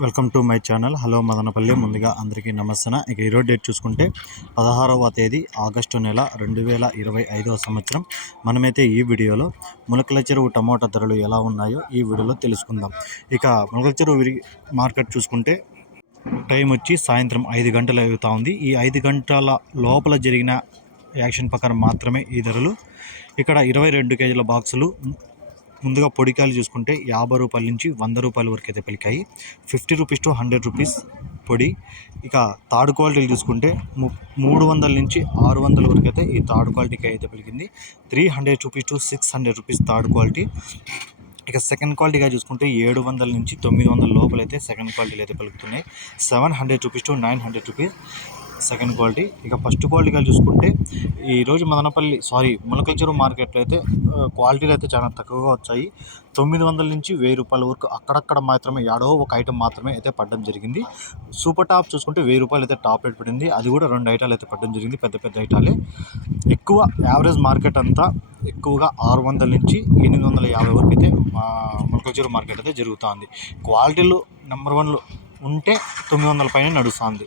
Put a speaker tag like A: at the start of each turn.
A: Welcome to my channel. Hello Madanapalle. ముందుగా అందరికీ నమస్తే ఇక ఈరోజు డేట్ చూసుకుంటే పదహారవ తేదీ ఆగస్టు నెల రెండు వేల ఇరవై ఐదవ సంవత్సరం. మనమైతే ఈ వీడియోలో ములకల చెరువు టమోటా ధరలు ఎలా ఉన్నాయో ఈ వీడియోలో తెలుసుకుందాం. ఇక ములకల చెరువు మార్కెట్ చూసుకుంటే టైం వచ్చి సాయంత్రం ఐదు గంటలు అవుతా ఉంది. ఈ ఐదు గంటల లోపల జరిగిన యాక్షన్ ప్రకారం మాత్రమే ఈ ధరలు. ఇక్కడ ఇరవై రెండు కేజీల బాక్సులు ముందుగా పొడికాయలు చూసుకుంటే యాభై రూపాయల నుంచి వంద రూపాయల వరకు అయితే పలికాయి. Fifty rupees to hundred rupees పొడి. ఇక థర్డ్ క్వాలిటీలు చూసుకుంటే ము మూడు వందల నుంచి ఆరు వందల వరకు అయితే ఈ థర్డ్ క్వాలిటీకి అయితే పలికింది. Three hundred rupees to six hundred rupees third quality. ఇక సెకండ్ క్వాలిటీగా చూసుకుంటే ఏడు వందల నుంచి తొమ్మిది వందల లోపల అయితే సెకండ్ క్వాలిటీలు అయితే పలుకుతున్నాయి seven hundred rupees to nine hundred rupees. Second quality ఇక ఫస్ట్ క్వాలిటీగా చూసుకుంటే ఈరోజు మదనపల్లి సారీ ములకల చెరువు మార్కెట్లో అయితే క్వాలిటీలు అయితే చాలా తక్కువగా వచ్చాయి. తొమ్మిది వందల నుంచి వెయ్యి రూపాయల వరకు అక్కడక్కడ మాత్రమే ఏడో ఒక ఐటమ్ మాత్రమే అయితే పడడం జరిగింది. సూపర్ టాప్ చూసుకుంటే వెయ్యి రూపాయలు అయితే టాప్ రేట్ పడింది. అది కూడా రెండు ఐటాలు అయితే పడడం జరిగింది పెద్ద పెద్ద ఐటాలే ఎక్కువ యావరేజ్ మార్కెట్ అంతా ఎక్కువగా ఆరు వందల నుంచి ఎనిమిది వందల యాభై వరకు అయితే మా ములకల చెరువు మార్కెట్ అయితే జరుగుతుంది. క్వాలిటీలు నెంబర్ వన్లో ఉంటే తొమ్మిది వందల పైన నడుస్తుంది.